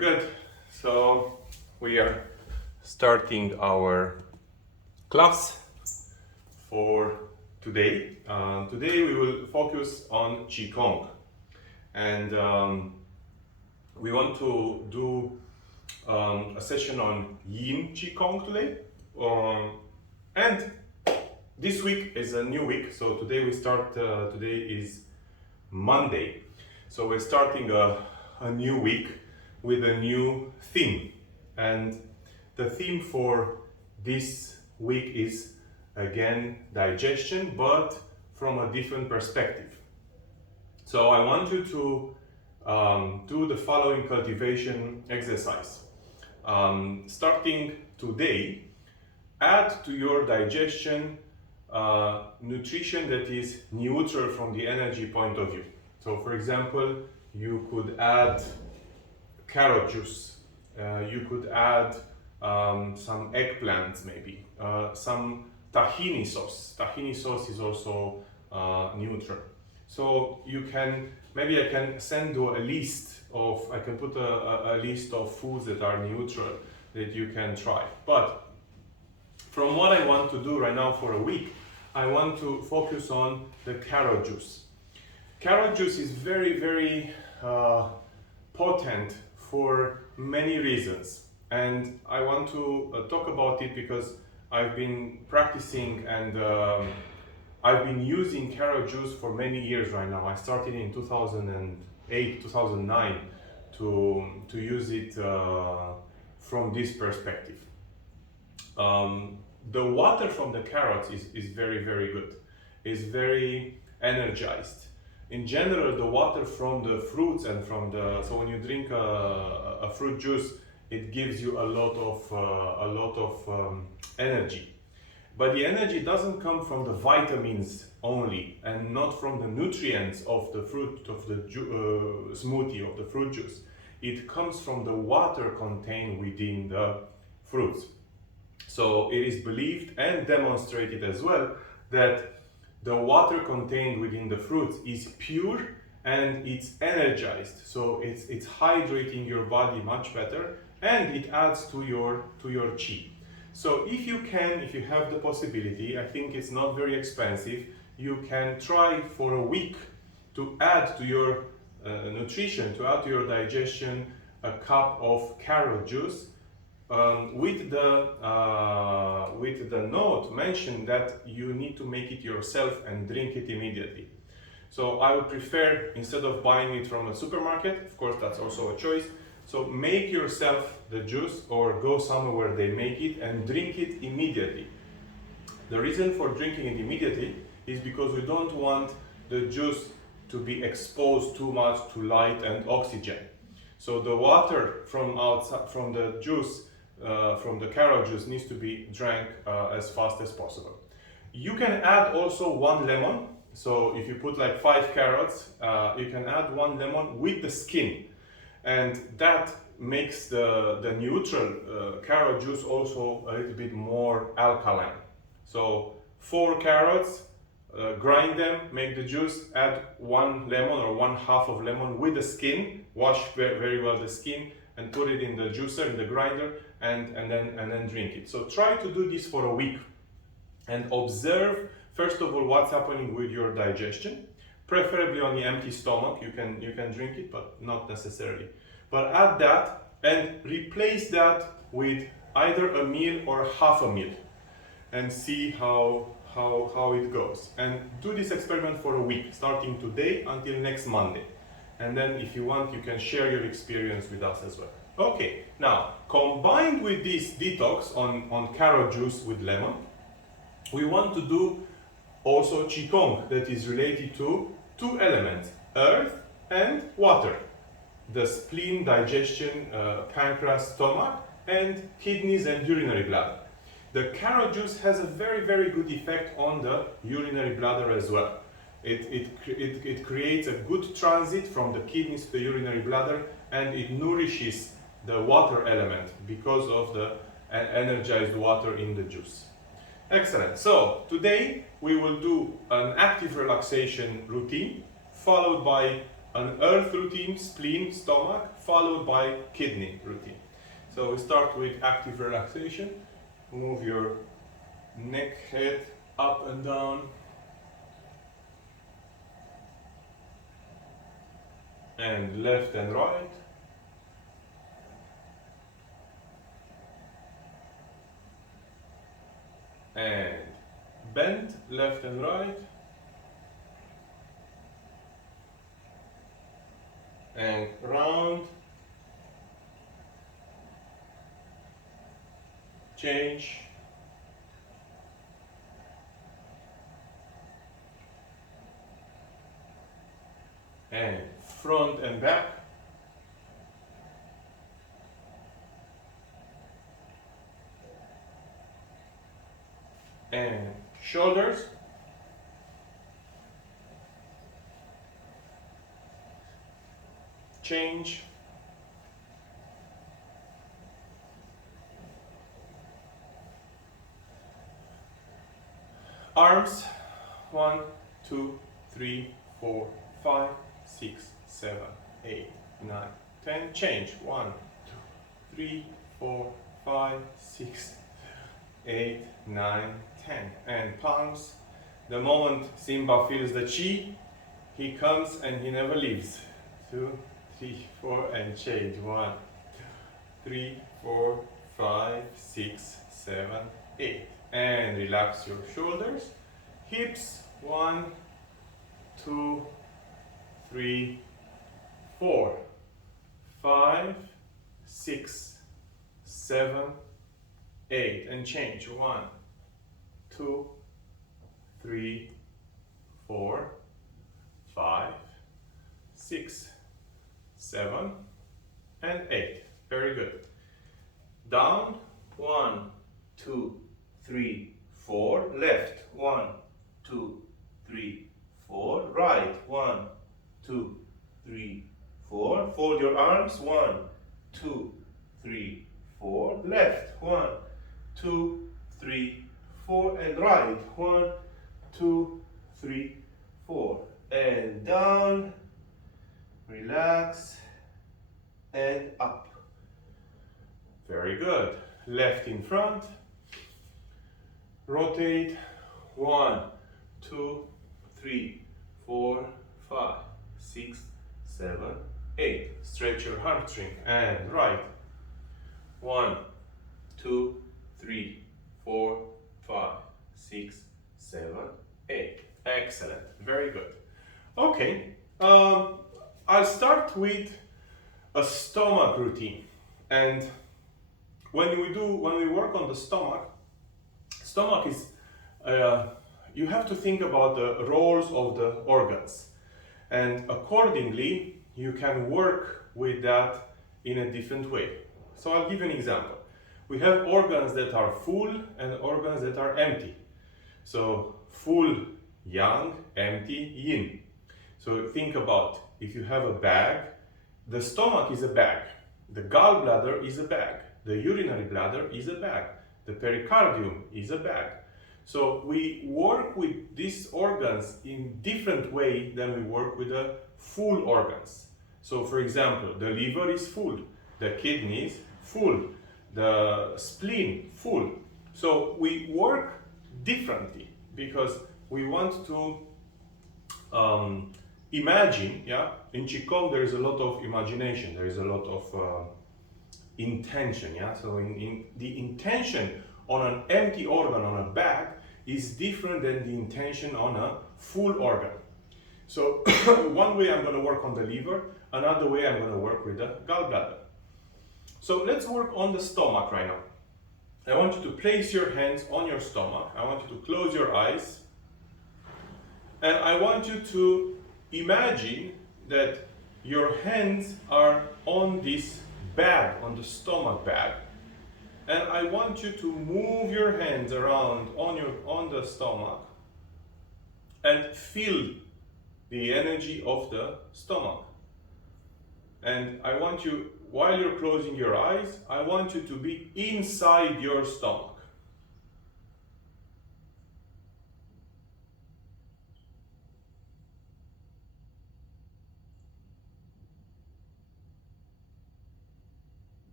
good. So we are starting our class for today. Today we will focus on Qigong, and we want to do a session on Yin Qigong today. And this week is a new week, so today we start. Today is Monday, so we're starting a new week with a new theme, and the theme for this week is again digestion, but from a different perspective. So I want you to do the following cultivation exercise. Starting today, add to your digestion nutrition that is neutral from the energy point of view. So for example, you could add carrot juice, you could add some eggplants maybe, some tahini sauce. Tahini sauce is also neutral. So you can, maybe I can send you a list of, I can put a list of foods that are neutral that you can try. But from what I want to do right now for a week, I want to focus on the carrot juice. Carrot juice is very, very potent for many reasons, and I want to talk about it because I've been practicing and I've been using carrot juice for many years right now. I started in 2008, 2009 to use it from this perspective. The water from the carrots is very, very good. It's very energized. In general, the water from the fruits and from the, so when you drink a fruit juice, it gives you a lot of energy. But the energy doesn't come from the vitamins only, and not from the nutrients of the fruit, of the smoothie, of the fruit juice. It comes from the water contained within the fruits. So it is believed and demonstrated as well that the water contained within the fruits is pure and it's energized. So it's hydrating your body much better, and it adds to your chi. So if you can, if you have the possibility, I think it's not very expensive, you can try for a week to add to your nutrition, to add to your digestion, a cup of carrot juice, with the note mentioned that you need to make it yourself and drink it immediately. So I would prefer, instead of buying it from a supermarket, of course that's also a choice, so make yourself the juice or go somewhere where they make it and drink it immediately. The reason for drinking it immediately is because we don't want the juice to be exposed too much to light and oxygen. So the water from outside, from the juice, from the carrot juice, needs to be drank as fast as possible. You can add also 1 lemon. So if you put like 5 carrots, you can add 1 lemon with the skin, and that makes the neutral carrot juice also a little bit more alkaline. So 4 carrots, grind them, make the juice, add 1 lemon or 1/2 of lemon with the skin, wash very well the skin, and put it in the juicer, in the grinder, and then drink it. So try to do this for a week and observe first of all what's happening with your digestion. Preferably on the empty stomach, you can drink it, but not necessarily. But add that and replace that with either a meal or half a meal, and see how it goes. And do this experiment for a week, starting today until next Monday. And then if you want, you can share your experience with us as well. Okay, now combined with this detox on carrot juice with lemon, we want to do also Qigong that is related to 2 elements, earth and water. The spleen, digestion, pancreas, stomach, and kidneys and urinary bladder. The carrot juice has a very, very good effect on the urinary bladder as well. It creates a good transit from the kidneys to the urinary bladder, and it nourishes the water element because of the energized water in the juice. Excellent. So today we will do an active relaxation routine followed by an earth routine, spleen, stomach, followed by kidney routine. So we start with active relaxation. Move your neck, head up and down. And left and right. And bend left and right. And round. Change. And front and back. And shoulders. Change. Arms. 1, 2, 3, 4, 5, 6, 7, 8, 9, 10. Change. 1, 2, 3, 4, 5, 6, 8, 9, 10. And palms. The moment Simba feels the chi, he comes and he never leaves. 2, 3, 4, and change. 1, 2, 3, 4, 5, 6, 7, 8. And relax your shoulders. Hips. 1, 2, 3, 4, 5, 6, 7, 8. And change. 1, 2, 3, 4, 5, 6, 7, and 8. Very good. Down. 1, 2, 3, 4. Left. 1, 2, 3, 4. Right. 1, 2, 3, 4. Fold your arms. 1, 2, 3, 4. Left. 1, 2, 3, 4. And right. 1, 2, 3, 4. And down. Relax. And up. Very good. Left in front. Rotate. 1, 2, 3, 4, 5, 6, 7, 8. Stretch your hamstring. And right. 1, 2, 3, 4, 5, 6, 7, 8. Excellent. Very good. Okay. I'll start with a stomach routine. And when we work on the stomach is you have to think about the roles of the organs, and accordingly you can work with that in a different way. So I'll give you an example. We have organs that are full and organs that are empty. So full, yang, empty, yin. So think about, if you have a bag, the stomach is a bag, the gallbladder is a bag, the urinary bladder is a bag, the pericardium is a bag. So we work with these organs in different way than we work with the full organs. So for example, the liver is full, the kidneys full, the spleen full. So we work differently because we want to imagine, yeah? In Qigong there is a lot of imagination, there is a lot of intention, yeah? So in the intention on an empty organ, on a bag, is different than the intention on a full organ. So one way I'm going to work on the liver, another way I'm going to work with the gallbladder. So let's work on the stomach right now. I want you to place your hands on your stomach. I want you to close your eyes. And I want you to imagine that your hands are on this bag, on the stomach bag. And I want you to move your hands around on the stomach and feel the energy of the stomach. And I want you, while you're closing your eyes, I want you to be inside your stomach.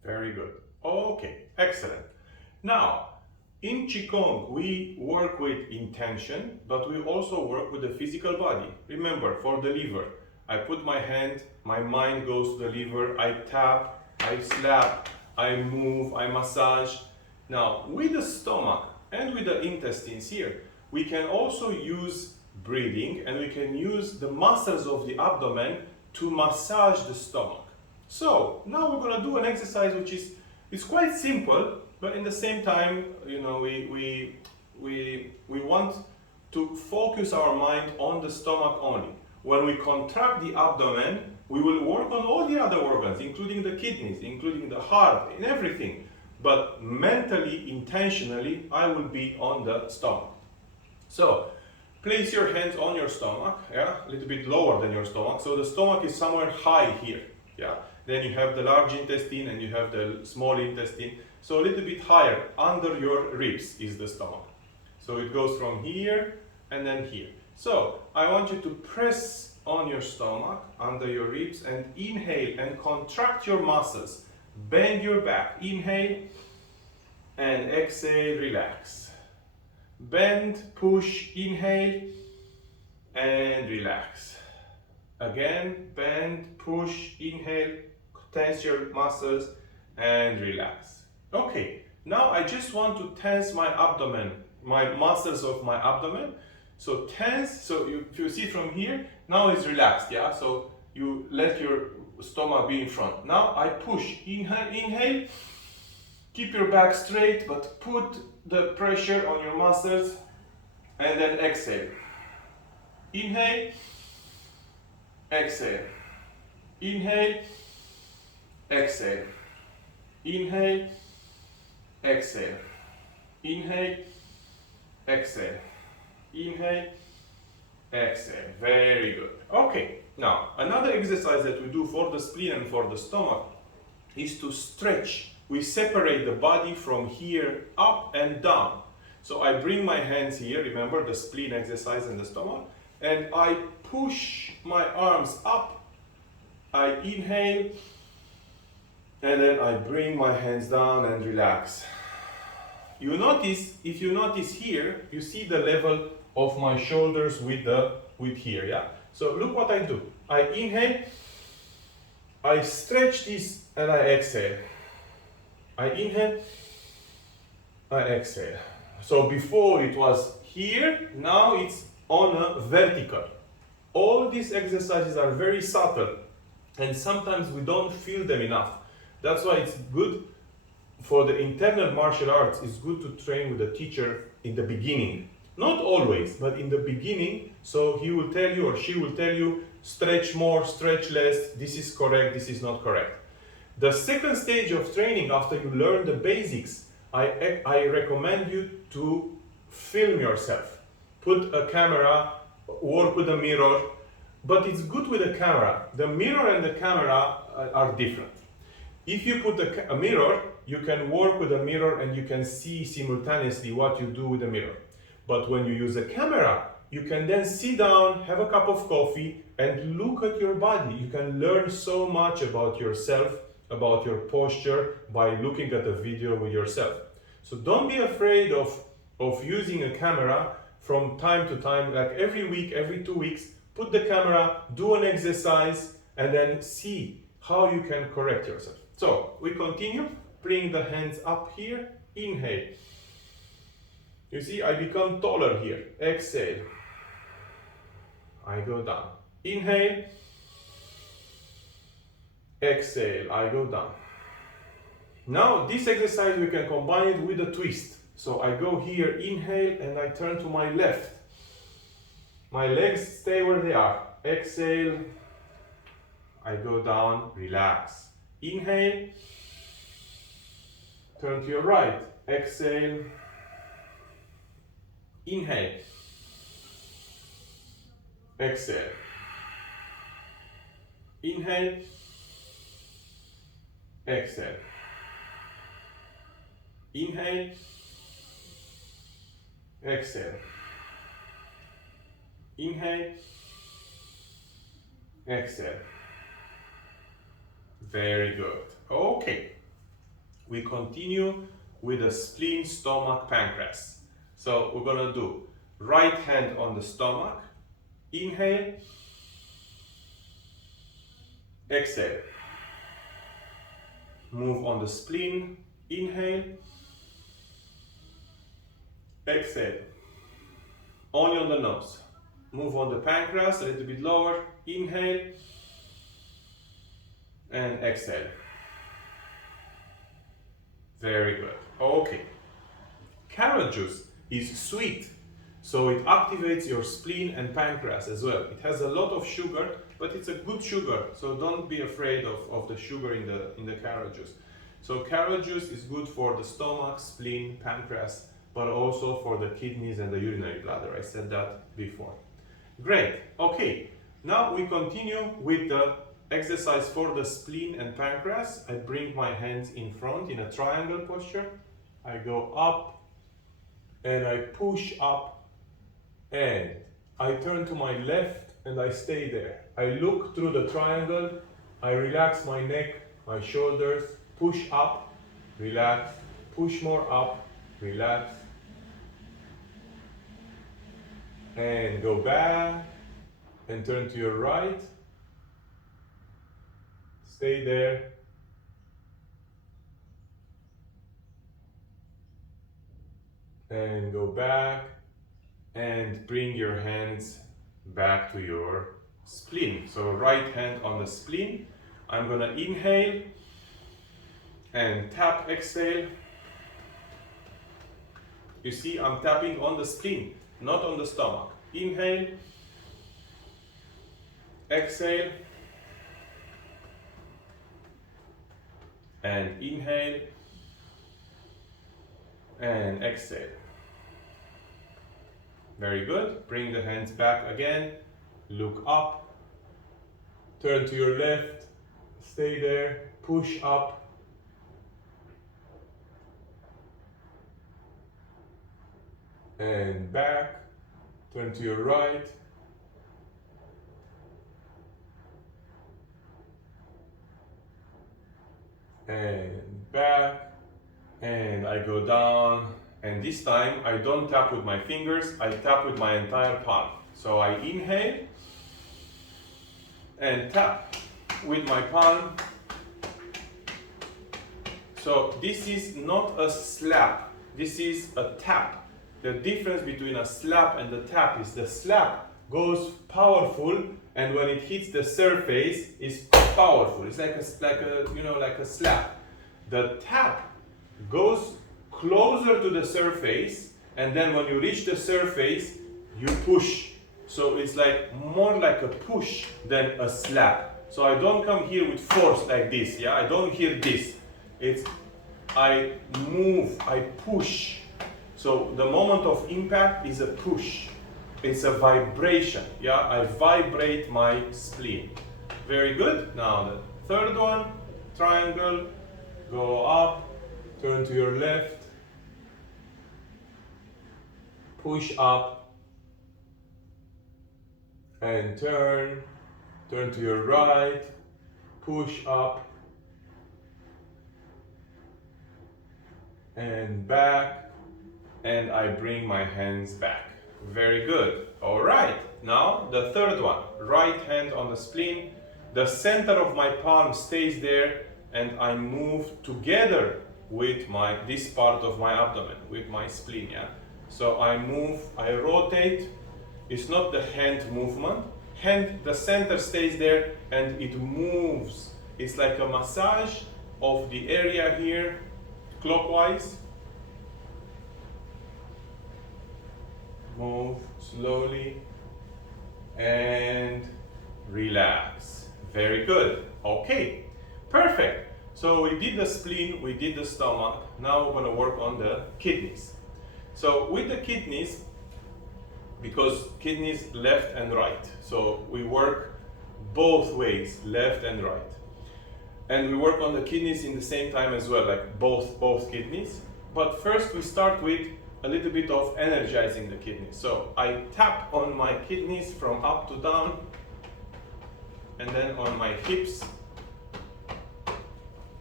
Very good. Okay, excellent. Now, in Qigong, we work with intention, but we also work with the physical body. Remember, for the liver, I put my hand, my mind goes to the liver, I tap, I slap, I move, I massage. Now, with the stomach and with the intestines here, we can also use breathing and we can use the muscles of the abdomen to massage the stomach. So now we're going to do an exercise which is quite simple, but in the same time, you know, we want to focus our mind on the stomach only. When we contract the abdomen, we will work on all the other organs, including the kidneys, including the heart, and everything. But mentally, intentionally, I will be on the stomach. So, place your hands on your stomach, yeah, a little bit lower than your stomach. So the stomach is somewhere high here, yeah. Then you have the large intestine and you have the small intestine. So a little bit higher, under your ribs is the stomach. So it goes from here and then here. So I want you to press on your stomach, under your ribs, and inhale and contract your muscles. Bend your back, inhale, and exhale, relax. Bend, push, inhale, and relax. Again, bend, push, inhale, tense your muscles, and relax. Okay, now I just want to tense my abdomen, my muscles of my abdomen. So tense, so if you see from here, now it's relaxed, yeah? So you let your stomach be in front. Now I push, inhale, keep your back straight, but put the pressure on your muscles, and then exhale. Inhale, exhale. Inhale, exhale. Inhale, exhale. Inhale, exhale. Inhale, exhale. Very good. Okay, now another exercise that we do for the spleen and for the stomach is to stretch. We separate the body from here up and down. So I bring my hands here, remember the spleen exercise in the stomach, and I push my arms up. I inhale, and then I bring my hands down and relax. You notice, if you notice here, you see the level of my shoulders with here, yeah? So look what I do. I inhale, I stretch this, and I exhale. I inhale, I exhale. So before it was here, now it's on a vertical. All these exercises are very subtle, and sometimes we don't feel them enough. That's why it's good for the internal martial arts, it's good to train with a teacher in the beginning. Not always, but in the beginning, so he will tell you or she will tell you, stretch more, stretch less, this is correct, this is not correct. The second stage of training, after you learn the basics, I recommend you to film yourself. Put a camera, work with a mirror, but it's good with a camera. The mirror and the camera are different. If you put a mirror, you can work with a mirror and you can see simultaneously what you do with the mirror. But when you use a camera, you can then sit down, have a cup of coffee, and look at your body. You can learn so much about yourself, about your posture, by looking at a video with yourself. So don't be afraid of using a camera from time to time, like every week, every 2 weeks. Put the camera, do an exercise, and then see how you can correct yourself. So we continue. Bring the hands up here. Inhale. You see, I become taller here. Exhale. I go down. Inhale. Exhale. I go down. Now, this exercise we can combine it with a twist. So I go here, inhale, and I turn to my left. My legs stay where they are. Exhale. I go down. Relax. Inhale. Turn to your right. Exhale. Inhale. Exhale. Inhale. Exhale. Inhale. Exhale. Inhale. Exhale. Very good. Okay. we continue with the spleen, stomach, pancreas. So we're gonna do right hand on the stomach, inhale, exhale. Move on the spleen, inhale, exhale. Only on the nose. Move on the pancreas, a little bit lower, inhale, and exhale. Very good. Okay. Carrot juice is sweet, so it activates your spleen and pancreas as well. It has a lot of sugar, but it's a good sugar, so don't be afraid of the sugar in the carrot juice. So carrot juice is good for the stomach, spleen, pancreas, but also for the kidneys and the urinary bladder. I said that before. Great. Okay. Now we continue with the exercise for the spleen and pancreas. I bring my hands in front in a triangle posture. I go up and I push up and I turn to my left and I stay there. I look through the triangle, I relax my neck, my shoulders, push up, relax, push more up, relax, and go back and turn to your right. Stay there. And go back and bring your hands back to your spleen. So right hand on the spleen. I'm gonna inhale and tap, exhale. You see, I'm tapping on the spleen, not on the stomach. Inhale, exhale, and inhale, and exhale. Very good. Bring the hands back again. Look up. Turn to your left. Stay there. Push up. And back. Turn to your right. And back. And I go down. And this time I don't tap with my fingers, I tap with my entire palm. So I inhale and tap with my palm. So this is not a slap, this is a tap. The difference between a slap and the tap is the slap goes powerful, and when it hits the surface is powerful. It's like a slap. The tap goes closer to the surface, and then when you reach the surface, you push. So it's like more like a push than a slap. So I don't come here with force like this, yeah? I don't hear this. It's, I move, I push. So the moment of impact is a push. It's a vibration, yeah? I vibrate my spleen. Very good. Now the third one, triangle, go up, turn to your left, push up, and turn to your right, push up, and back, and I bring my hands back. Very good. All right, now the third one, right hand on the spleen, the center of my palm stays there, and I move together with this part of my abdomen, with my spleen, yeah? So I move, I rotate. It's not the hand movement. The center stays there and it moves. It's like a massage of the area here, clockwise. Move slowly and relax. Very good. Okay, perfect. So we did the spleen, we did the stomach. Now we're gonna work on the kidneys. So with the kidneys, because kidneys left and right, so we work both ways, left and right. And we work on the kidneys in the same time as well, like both kidneys. But first we start with a little bit of energizing the kidneys. So I tap on my kidneys from up to down, and then on my hips.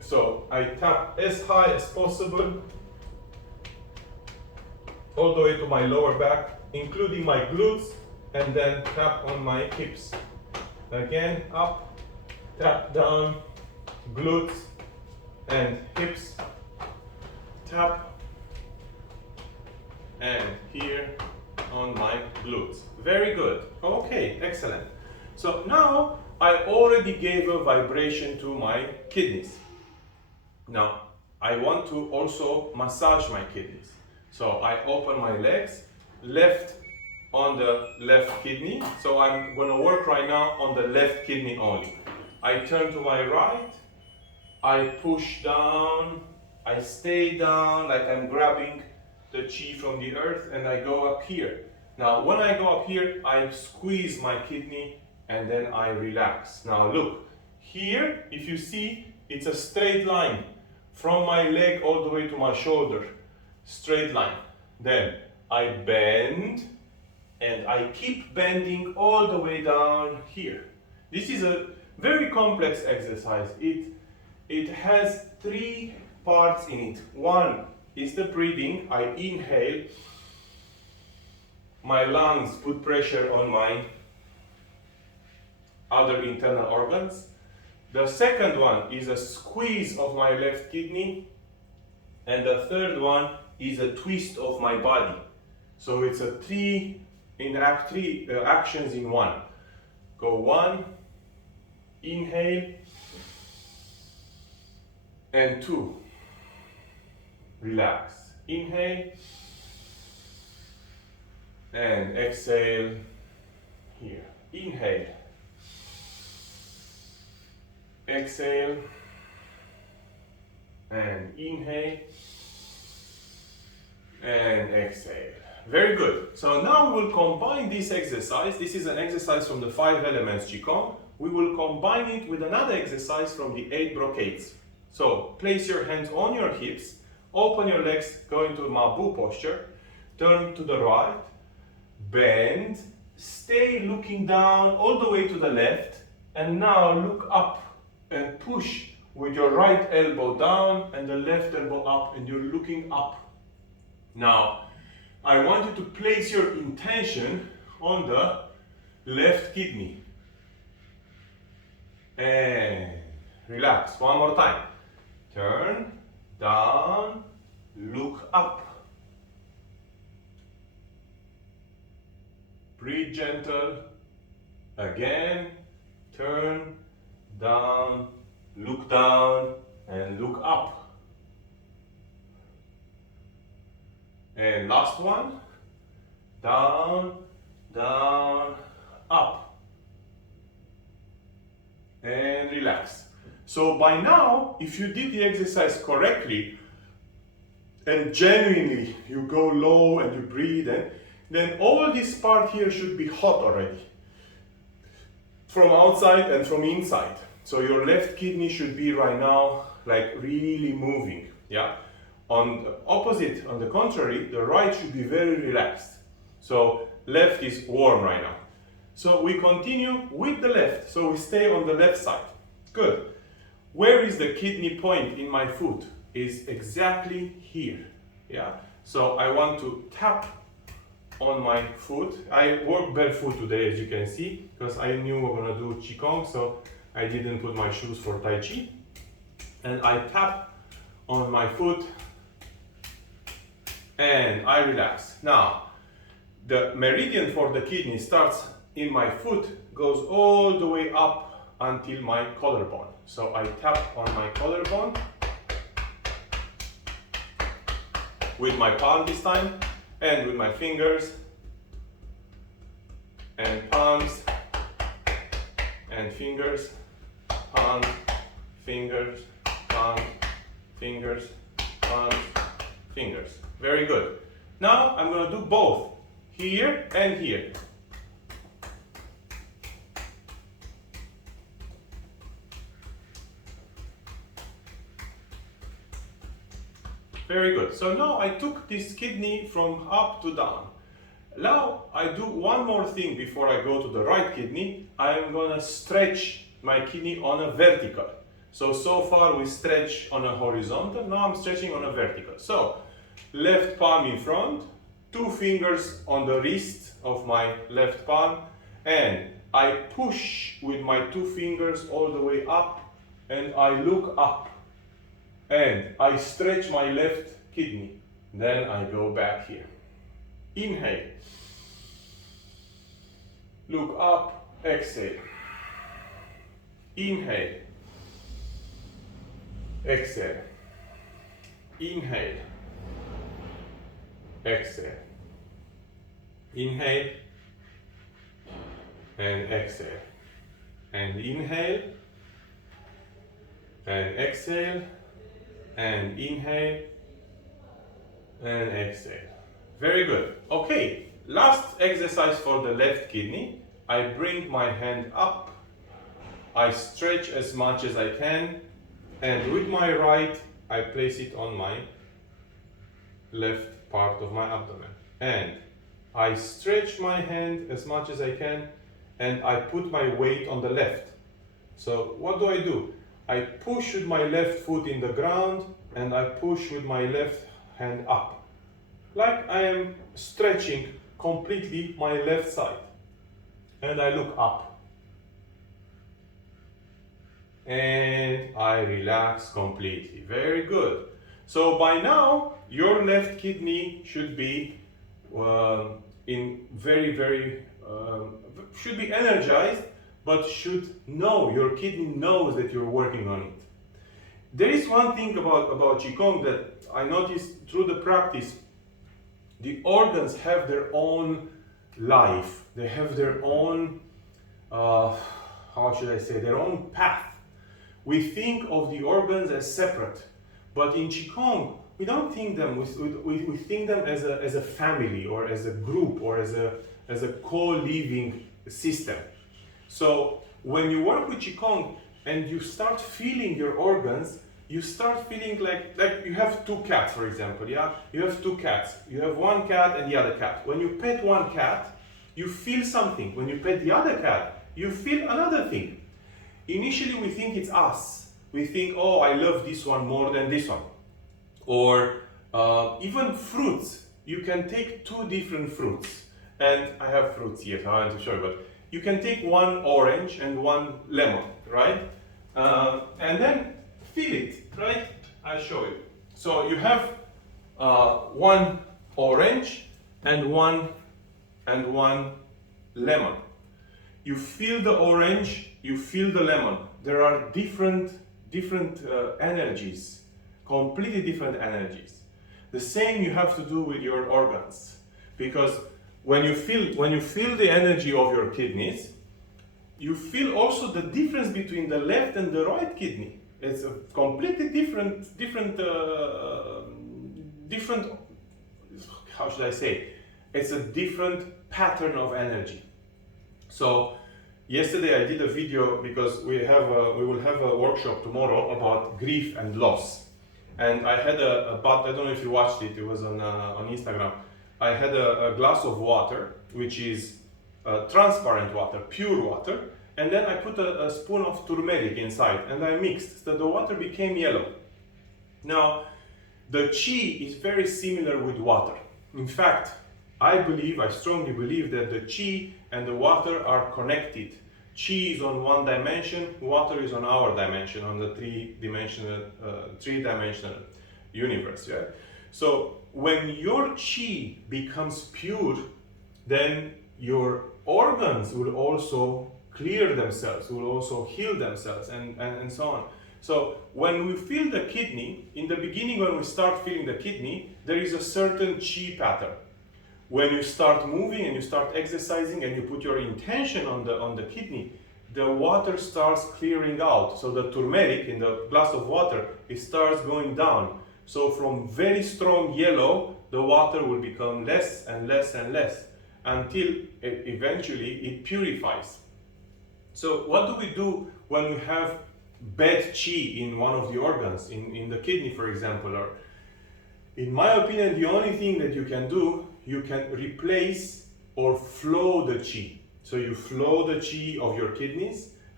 So I tap as high as possible, all the way to my lower back, including my glutes, and then tap on my hips. Again, up, tap down, glutes and hips, tap, and here on my glutes. Very good. Okay, excellent. So now I already gave a vibration to my kidneys. Now I want to also massage my kidneys. So I open my legs, left on the left kidney. So I'm gonna work right now on the left kidney only. I turn to my right, I push down, I stay down like I'm grabbing the chi from the earth, and I go up here. Now when I go up here, I squeeze my kidney and then I relax. Now look, here if you see, it's a straight line from my leg all the way to my shoulder. Straight line. Then I bend and I keep bending all the way down here. This is a very complex exercise. It has 3 parts in it. One is the breathing. I inhale, my lungs put pressure on my other internal organs. The second one is a squeeze of my left kidney, and the third one is a twist of my body. So it's a three actions in one. Go 1, inhale, and 2, relax. Inhale, and exhale here. Inhale, exhale, and inhale, and exhale. Very good. So now we will combine this exercise. This is an exercise from the 5 elements Qigong. We will combine it with another exercise from the 8 brocades. So place your hands on your hips, open your legs, go into Mabu posture, turn to the right, bend, stay looking down all the way to the left, and now look up and push with your right elbow down and the left elbow up, and you're looking up. Now, I want you to place your intention on the left kidney. And relax. One more time. Turn, down, look up. Breathe gentle. Again, turn, down, and look up. And last one, down, down, up. And relax. So by now, if you did the exercise correctly, and genuinely you go low and you breathe, and then all this part here should be hot already. From outside and from inside. So your left kidney should be right now like really moving, yeah? On the opposite, on the contrary, the right should be very relaxed. So left is warm right now. So we continue with the left. So we stay on the left side. Good. Where is the kidney point in my foot? Is exactly here. Yeah. So I want to tap on my foot. I work barefoot today, as you can see, because I knew we were gonna do Qigong, so I didn't put my shoes for Tai Chi. And I tap on my foot and I relax. Now, the meridian for the kidney starts in my foot, goes all the way up until my collarbone. So I tap on my collarbone with my palm this time, and with my fingers and palms and fingers, palms, fingers, palms, fingers, palms, fingers. Very good. Now I'm going to do both, here and here. Very good. So now I took this kidney from up to down. Now I do one more thing before I go to the right kidney. I'm gonna stretch my kidney on a vertical. So far we stretch on a horizontal, now I'm stretching on a vertical. So, left palm in front, 2 fingers on the wrist of my left palm, and I push with my 2 fingers all the way up, and I look up, and I stretch my left kidney. Then I go back here. Inhale. Look up, exhale. Inhale. Exhale. Inhale. Exhale. Inhale. And exhale. And inhale. And exhale. And inhale. And exhale. Very good. Okay, last exercise for the left kidney. I bring my hand up. I stretch as much as I can. And with my right, I place it on my left part of my abdomen. And I stretch my hand as much as I can, and I put my weight on the left. So what do? I push with my left foot in the ground, and I push with my left hand up. Like I am stretching completely my left side. And I look up. And I relax completely. Very good. So by now, your left kidney should be should be energized, but should know, your kidney knows that you're working on it. There is one thing about Qigong that I noticed through the practice. The organs have their own life. They have their own, how should I say, their own path. We think of the organs as separate, but in Qigong, we don't think them, we think them as a family, or as a group, or as a co-living system. So when you work with Qigong and you start feeling your organs, you start feeling like you have 2 cats, for example, yeah? You have 2 cats. You have one cat and the other cat. When you pet one cat, you feel something. When you pet the other cat, you feel another thing. Initially, we think it's us. We think, oh, I love this one more than this one. Or even fruits. You can take 2 different fruits. And I have fruits here, so I want to show you. But you can take one orange and one lemon, right? And then feel it, right? I'll show you. So you have one orange and one lemon. You feel the orange, you feel the lemon. There are different energies, completely different energies. The same you have to do with your organs, because when you feel the energy of your kidneys, you feel also the difference between the left and the right kidney. It's a completely different. How should I say? It's a different pattern of energy. So yesterday I did a video because we will have a workshop tomorrow about grief and loss, and I had I don't know if you watched it. It was on Instagram. I had a glass of water, which is transparent water, pure water, and then I put a spoon of turmeric inside, and I mixed, so the water became yellow. Now, the qi is very similar with water. In fact, I strongly believe that the qi and the water are connected. Qi is on one dimension, water is on our dimension, on the three-dimensional universe. Yeah? So when your qi becomes pure, then your organs will also clear themselves, will also heal themselves, and so on. So when we feel the kidney, in the beginning when we start feeling the kidney, there is a certain qi pattern. When you start moving and you start exercising and you put your intention on the kidney, the water starts clearing out. So the turmeric in the glass of water, it starts going down. So from very strong yellow, the water will become less and less and less until eventually it purifies. So what do we do when we have bad qi in one of the organs, in the kidney, for example? Or, in my opinion, the only thing that you can do, you can replace or flow the qi. So you flow the qi of your kidneys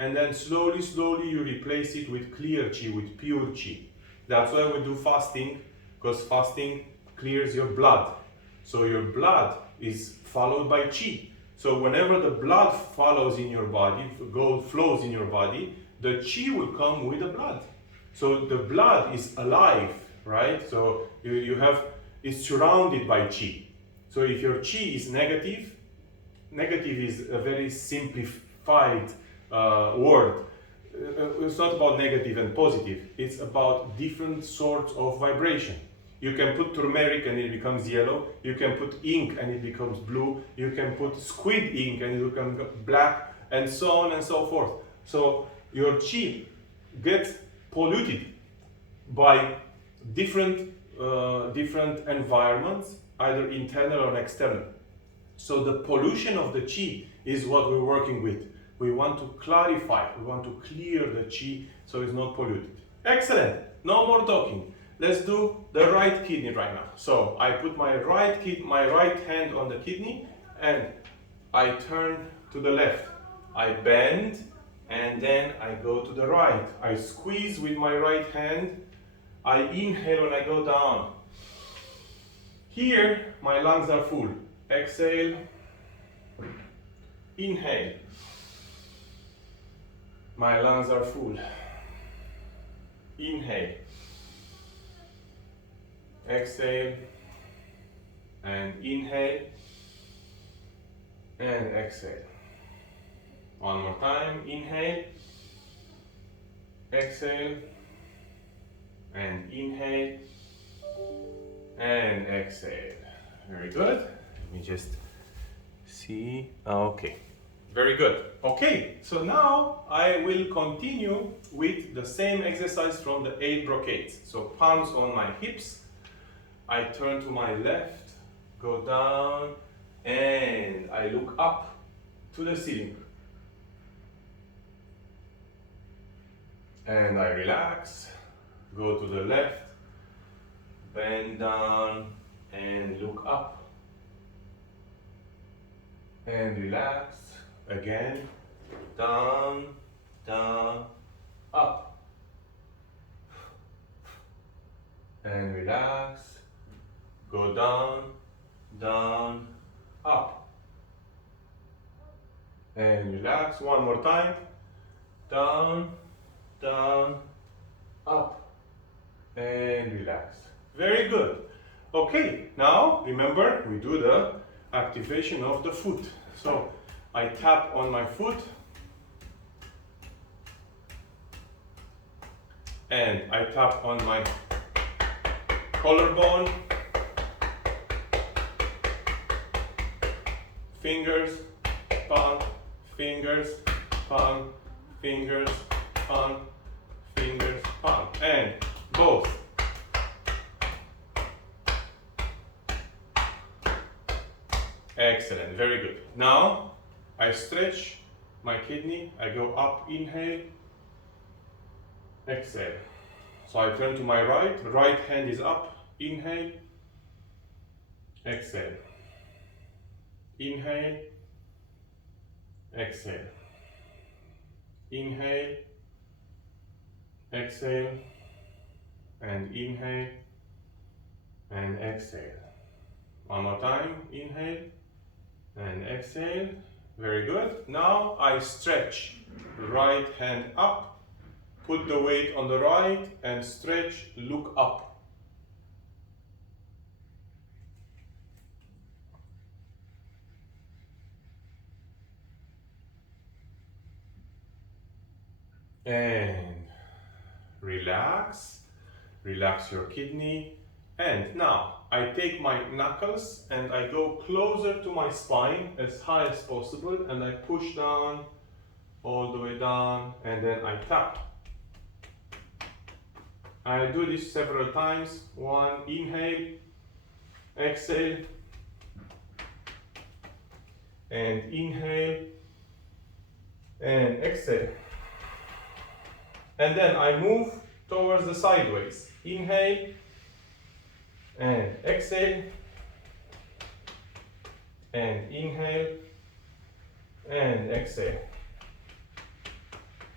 and then slowly you replace it with clear chi, with pure chi. That's why we do fasting, because fasting clears your blood. So your blood is followed by chi. So whenever the blood follows in your body, flows in your body, the chi will come with the blood. So the blood is alive, right? So it's surrounded by chi. So if your chi is negative, negative is a very simplified word. It's not about negative and positive. It's about different sorts of vibration. You can put turmeric and it becomes yellow. You can put ink and it becomes blue. You can put squid ink and it becomes black, and so on and so forth. So your chi gets polluted by different environments, either internal or external. So the pollution of the chi is what we're working with. We want to clarify, we want to clear the chi so it's not polluted. Excellent, no more talking. Let's do the right kidney right now. So I put my right hand on the kidney and I turn to the left. I bend and then I go to the right. I squeeze with my right hand. I inhale when I go down. Here, my lungs are full. Exhale. Inhale. My lungs are full. Inhale. Exhale. And inhale. And exhale. One more time. Inhale. Exhale. And inhale. And exhale. Very good. Let me just see. Okay. Very good. Okay, so now I will continue with the same exercise from the 8 brocades. So palms on my hips. I turn to my left, go down, and I look up to the ceiling. And I relax, go to the left, bend down, and look up. And relax. Again, down, down, up. And relax. Go down, down, up. And relax. One more time. Down, down, up. And relax. Very good. Okay, now remember we do the activation of the foot. So I tap on my foot and I tap on my collarbone, fingers, palm, fingers, palm, fingers, palm, fingers, palm, and both. Excellent, very good. Now I stretch my kidney, I go up, inhale, exhale. So I turn to my right hand is up, inhale, exhale, inhale, exhale, inhale, exhale, and inhale, and exhale. One more time, inhale, and exhale. Very good. Now I stretch. Right hand up, put the weight on the right and stretch, look up. And relax. Relax your kidney. And now I take my knuckles and I go closer to my spine as high as possible and I push down all the way down and then I tap. I do this several times. One, inhale, exhale, and inhale, and exhale. And then I move towards the sideways. Inhale, and exhale, and inhale, and exhale.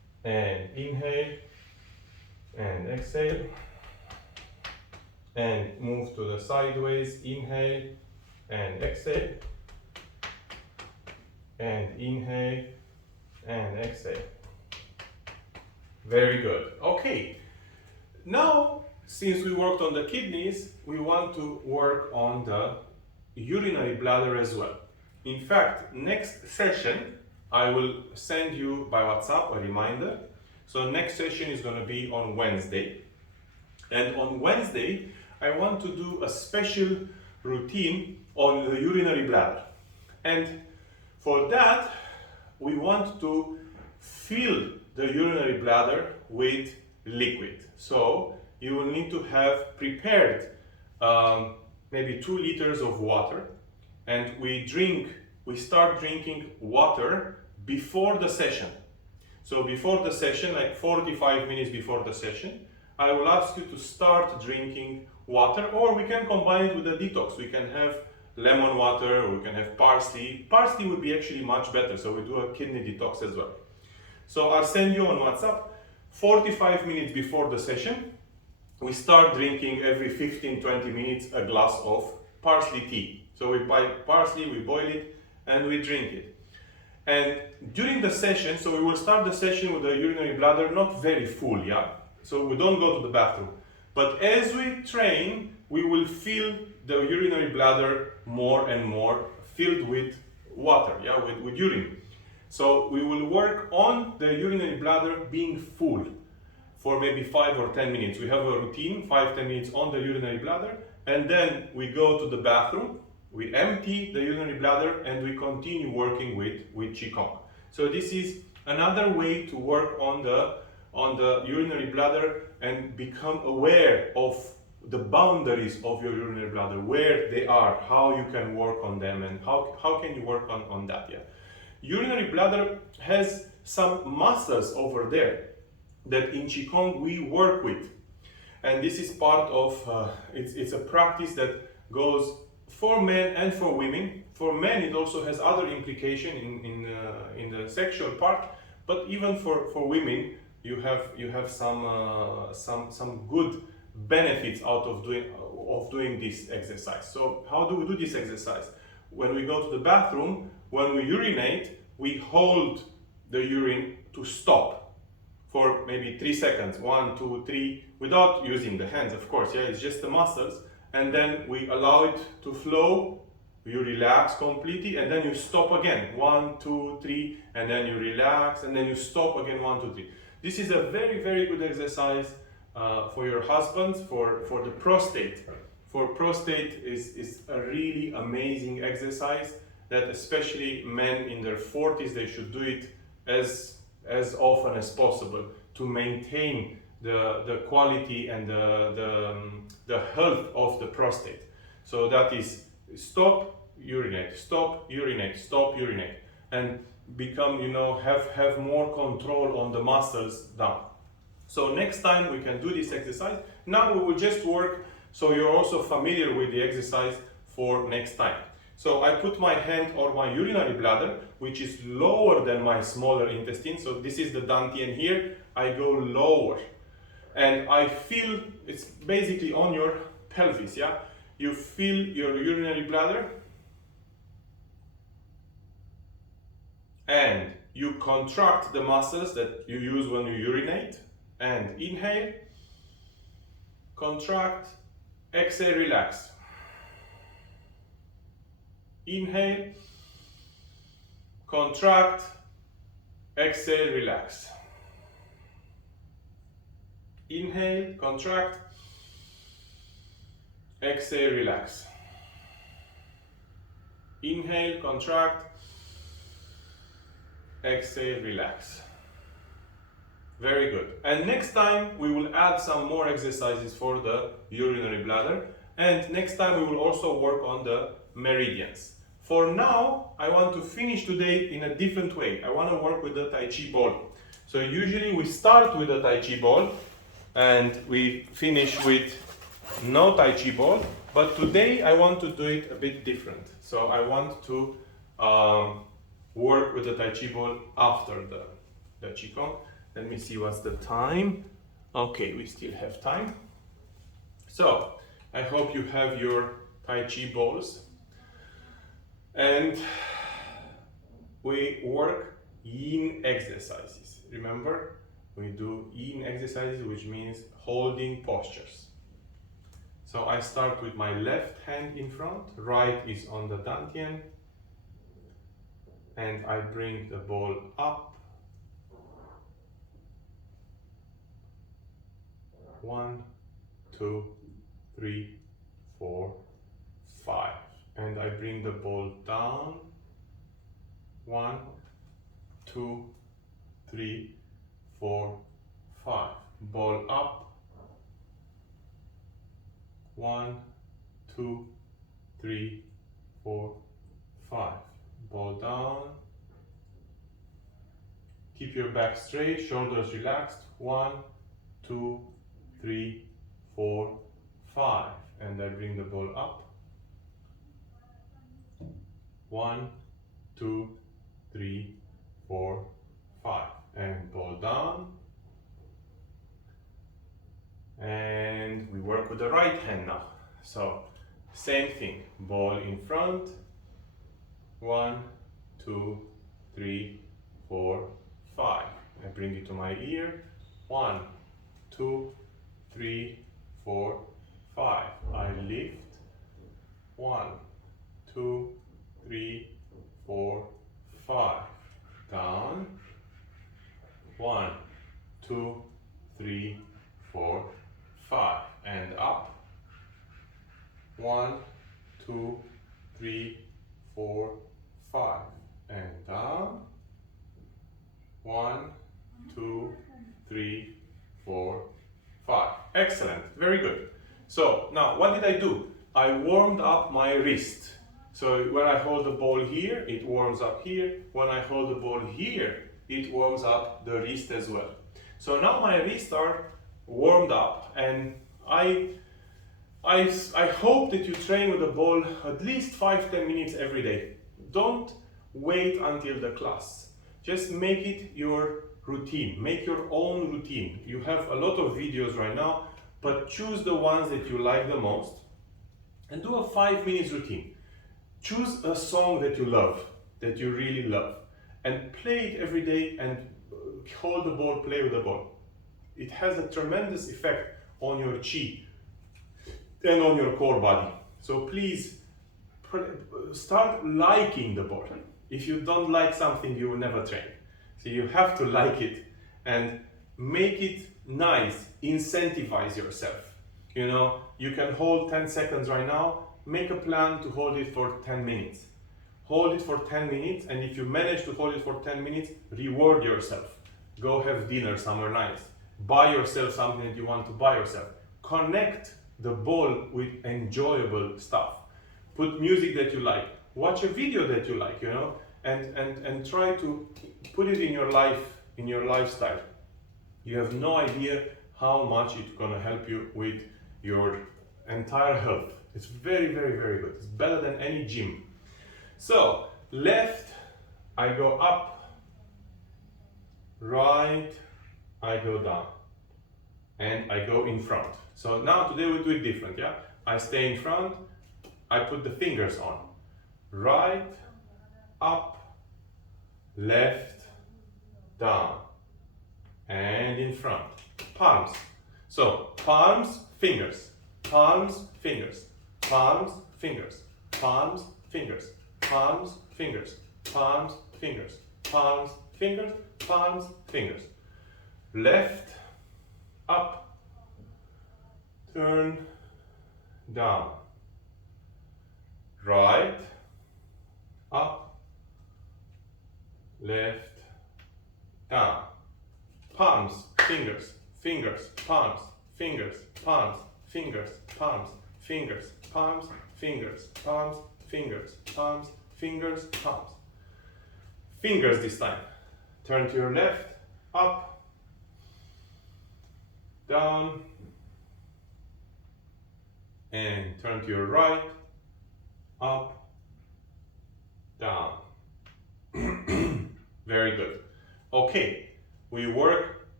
and inhale, and exhale, and move to the sideways, inhale, and exhale, and inhale, and exhale. Very good. Okay, now since we worked on the kidneys, we want to work on the urinary bladder as well. In fact, next session I will send you by WhatsApp a reminder. So next session is going to be on Wednesday, and on Wednesday I want to do a special routine on the urinary bladder, and for that we want to fill the urinary bladder with liquid. So you will need to have prepared maybe 2 liters of water, and we start drinking water before the session. So before the session, like 45 minutes before the session, I will ask you to start drinking water, or we can combine it with a detox. We can have lemon water, or we can have parsley. Parsley would be actually much better, so we do a kidney detox as well. So I'll send you on WhatsApp 45 minutes before the session. We start drinking every 15-20 minutes a glass of parsley tea. So we buy parsley, we boil it, and we drink it. And during the session, so we will start the session with the urinary bladder not very full, yeah? So we don't go to the bathroom. But as we train, we will fill the urinary bladder more and more filled with water, yeah, with urine. So we will work on the urinary bladder being full for maybe 5 or 10 minutes. We have a routine, 5-10 minutes on the urinary bladder, and then we go to the bathroom, we empty the urinary bladder, and we continue working with Qigong. So this is another way to work on the urinary bladder and become aware of the boundaries of your urinary bladder, where they are, how you can work on them, and how can you work on that, yeah. Urinary bladder has some muscles over there that in Qigong we work with, and this is part of it's a practice that goes for men and for women. For men it also has other implication in the sexual part, but even for women you have some good benefits out of doing this exercise. So how do we do this exercise? When we go to the bathroom, when we urinate, we hold the urine to stop for maybe 3 seconds, 1, 2, 3, without using the hands, of course, yeah, it's just the muscles, and then we allow it to flow, you relax completely, and then you stop again, 1, 2, 3, and then you relax, and then you stop again, 1, 2, 3. This is a very, very good exercise for your husbands, for the prostate. For prostate is a really amazing exercise that especially men in their 40s, they should do it as often as possible to maintain the quality and the health of the prostate. So that is stop, urinate, stop, urinate, stop, urinate, and become, have more control on the muscles down. So next time we can do this exercise. Now we will just work so you're also familiar with the exercise for next time. So I put my hand on my urinary bladder, which is lower than my smaller intestine. So this is the dantian here. I go lower, and I feel it's basically on your pelvis, yeah? You feel your urinary bladder, and you contract the muscles that you use when you urinate, and inhale, contract, exhale, relax. Inhale, contract, exhale, relax. Inhale, contract, exhale, relax. Inhale, contract, exhale, relax. Very good. And next time we will add some more exercises for the urinary bladder, and next time we will also work on the meridians. For now, I want to finish today in a different way. I want to work with the Tai Chi ball. So usually we start with the Tai Chi ball and we finish with no Tai Chi ball, but today I want to do it a bit different. So I want to work with the Tai Chi ball after the Qigong. Let me see what's the time. Okay, we still have time. So, I hope you have your Tai Chi balls. And we work yin exercises. Remember, we do yin exercises, which means holding postures. So I start with my left hand in front, right is on the dantian, and I bring the ball up. 1, 2, 3, 4, 5. And I bring the ball down. 1, 2, 3, 4, 5. Ball up. 1, 2, 3, 4, 5. Ball down. Keep your back straight, shoulders relaxed. 1, 2, 3, 4, 5. And I bring the ball up. 1, 2, 3, 4, 5. And ball down. And we work with the right hand now. So, same thing. Ball in front. 1, 2, 3, 4, 5. I bring it to my ear. 1, 2, 3, 4, 5. I lift. 1, 2, 3, 4, 5. Down. 1, 2, 3, 4, 5. And up. 1, 2, 3, 4, 5. And down. 1, 2, 3, 4, 5. Excellent. Very good. So now what did I do? I warmed up my wrist. So when I hold the ball here, it warms up here. When I hold the ball here, it warms up the wrist as well. So now my wrists are warmed up, and I hope that you train with the ball at least 5-10 minutes every day. Don't wait until the class. Just make it your routine. Make your own routine. You have a lot of videos right now, but choose the ones that you like the most and do a 5 minutes routine. Choose a song that you love, that you really love, and play it every day and hold the ball, play with the ball. It has a tremendous effect on your chi and on your core body. So please start liking the ball. If you don't like something, you will never train. So you have to like it and make it nice. Incentivize yourself. You know, you can hold 10 seconds right now. Make a plan to hold it for 10 minutes. Hold it for 10 minutes, and if you manage to hold it for 10 minutes, reward yourself. Go have dinner somewhere nice. Buy yourself something that you want to buy yourself. Connect the ball with enjoyable stuff. Put music that you like. Watch a video that you like, you know, and try to put it in your life, in your lifestyle. You have no idea how much it's gonna help you with your entire health. It's very, very, very good. It's better than any gym. So, left, I go up. Right, I go down. And I go in front. So now today we do it different, yeah? I stay in front, I put the fingers on. Right, up, left, down. And in front. Palms. So, palms, fingers. Palms, fingers. Palms, fingers. Palms, fingers. Palms, fingers. Palms, fingers. Palms, fingers. Palms, fingers. Left, up, turn, down. Right, up, left, down. Palms, fingers, fingers, palms, fingers, palms, fingers, palms, fingers, palms, fingers, palms, fingers, palms, fingers, palms. Fingers this time. Turn to your left, up, down, and turn to your right, up, down. Very good. Okay, we work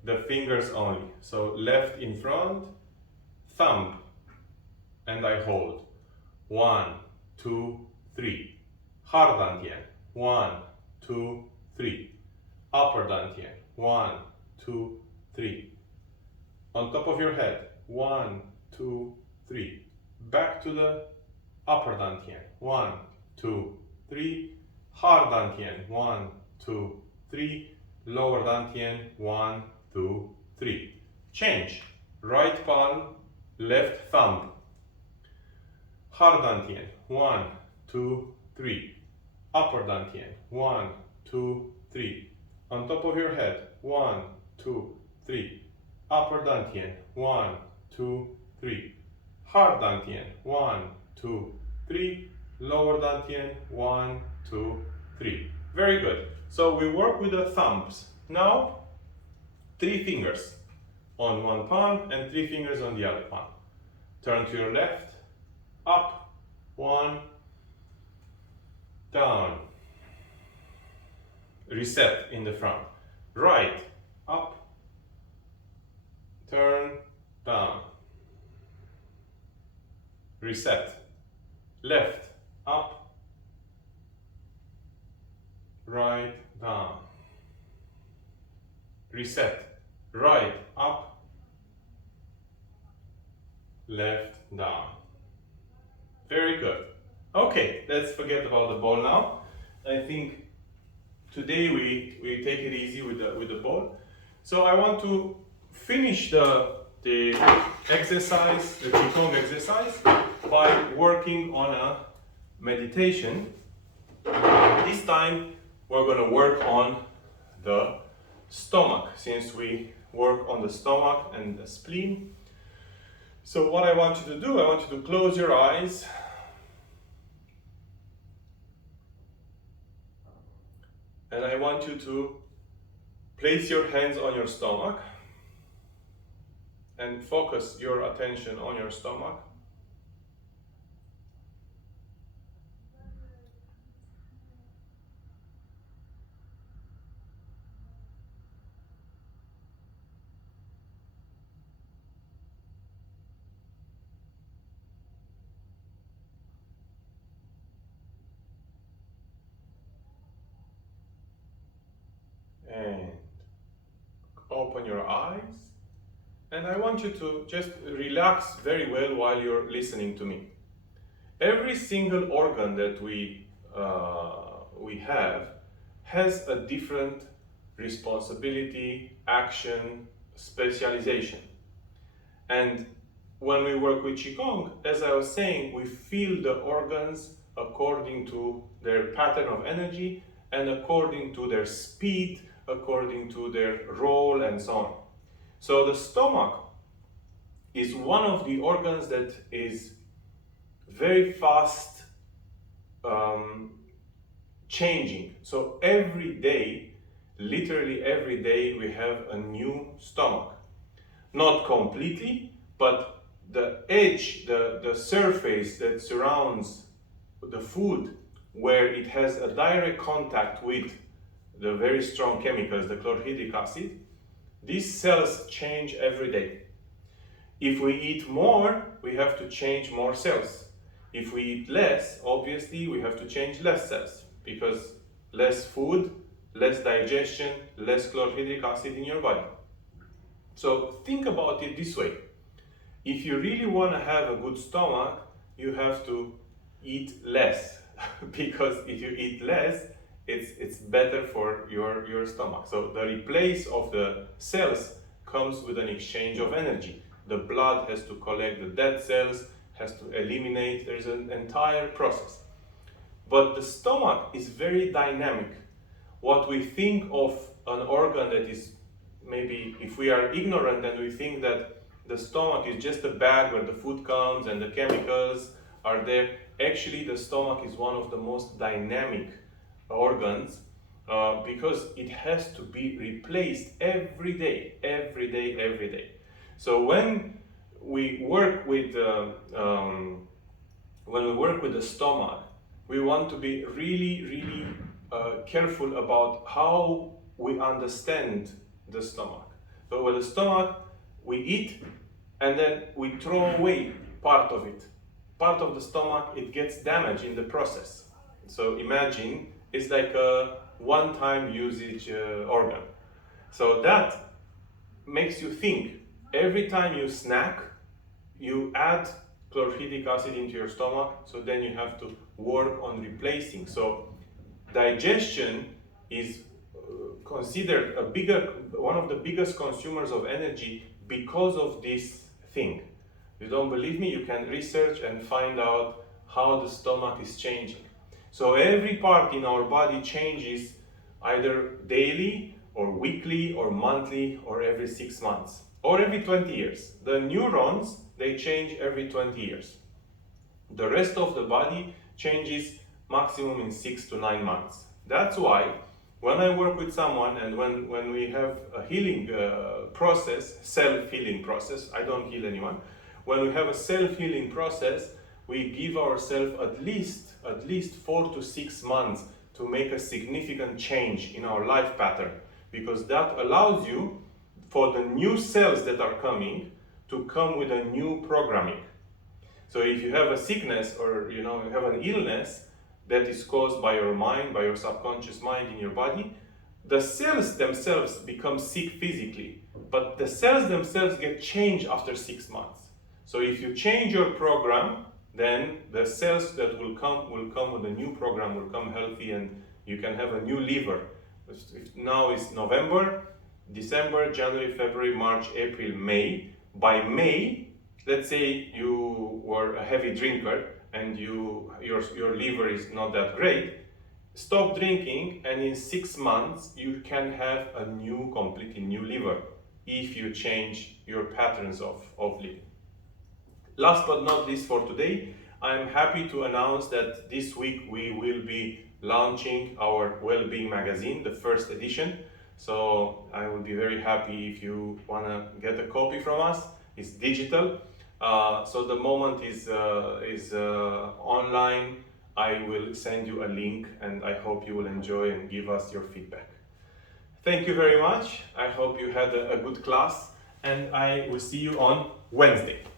the fingers only. So left in front, thumb, and I hold. 1, 2, 3. Har dantian. 1, 2, 3. Upper dantian. 1, 2, 3. On top of your head. 1, 2, 3. Back to the upper dantian. 1, 2, 3. Har dantian. 1, 2, 3. Lower dantian. 1, 2, 3. Change. Right palm, left thumb. Har dantian. 1, 2, 3. Upper dantian. 1, 2, 3. On top of your head. 1, 2, 3. Upper dantian. 1, 2, 3. Har dantian. 1, 2, 3. Lower dantian. 1, 2, 3. Very good. So we work with the thumbs. Now 3 fingers on one palm and 3 fingers on the other palm. Turn to your left, up, 1, down. Reset in the front. Right, up, turn, down. Reset. Left, up, right, down. Reset. Right, up, left, down. Very good. Okay, let's forget about the ball now. I think today we take it easy with the ball. So I want to finish the exercise, the Qigong exercise, by working on a meditation. This time we're going to work on the stomach, since we work on the stomach and the spleen. So what I want you to do, I want you to close your eyes. And I want you to place your hands on your stomach and focus your attention on your stomach. And open your eyes, and I want you to just relax very well while you're listening to me. Every single organ that we have has a different responsibility, action, specialization. And when we work with Qigong, as I was saying, we feel the organs according to their pattern of energy and according to their speed, according to their role, and so on. So the stomach is one of the organs that is very fast changing. So every day, literally every day, we have a new stomach. Not completely, but the edge, the surface that surrounds the food, where it has a direct contact with the very strong chemicals, the chlorhydric acid, these cells change every day. If we eat more, we have to change more cells. If we eat less, obviously we have to change less cells, because less food, less digestion, less chlorhydric acid in your body. So think about it this way. If you really want to have a good stomach, you have to eat less, because if you eat less, it's better for your stomach. So the replace of the cells comes with an exchange of energy. The blood has to collect the dead cells, has to eliminate, there's an entire process. But the stomach is very dynamic. What we think of an organ that is, maybe if we are ignorant and we think that the stomach is just a bag where the food comes and the chemicals are there, actually the stomach is one of the most dynamic organs, because it has to be replaced every day. So when we work with the stomach, we want to be really careful about how we understand the stomach. So with the stomach, we eat and then we throw away part of it. Part of the stomach, it gets damaged in the process. So imagine it's like a one-time usage organ. So that makes you think. Every time you snack, you add chlorhydric acid into your stomach, so then you have to work on replacing. So digestion is considered one of the biggest consumers of energy because of this thing. You don't believe me? You can research and find out how the stomach is changing. So every part in our body changes either daily or weekly or monthly or every 6 months or every 20 years. The neurons, they change every 20 years. The rest of the body changes maximum in 6 to 9 months. That's why when I work with someone and when we have a healing process, self-healing process, I don't heal anyone. When we have a self-healing process, we give ourselves at least 4 to 6 months to make a significant change in our life pattern, because that allows you for the new cells that are coming to come with a new programming. So if you have a sickness or you have an illness that is caused by your mind, by your subconscious mind in your body, the cells themselves become sick physically, but the cells themselves get changed after 6 months. So if you change your program, then the cells that will come with a new program, will come healthy, and you can have a new liver. Now is November, December, January, February, March, April, May. By May, let's say you were a heavy drinker and your liver is not that great, stop drinking and in 6 months you can have a completely new liver if you change your patterns of living. Last but not least for today, I'm happy to announce that this week we will be launching our Wellbeing magazine, the first edition. So I will be very happy if you want to get a copy from us. It's digital. So the moment is online. I will send you a link and I hope you will enjoy and give us your feedback. Thank you very much. I hope you had a good class and I will see you on Wednesday.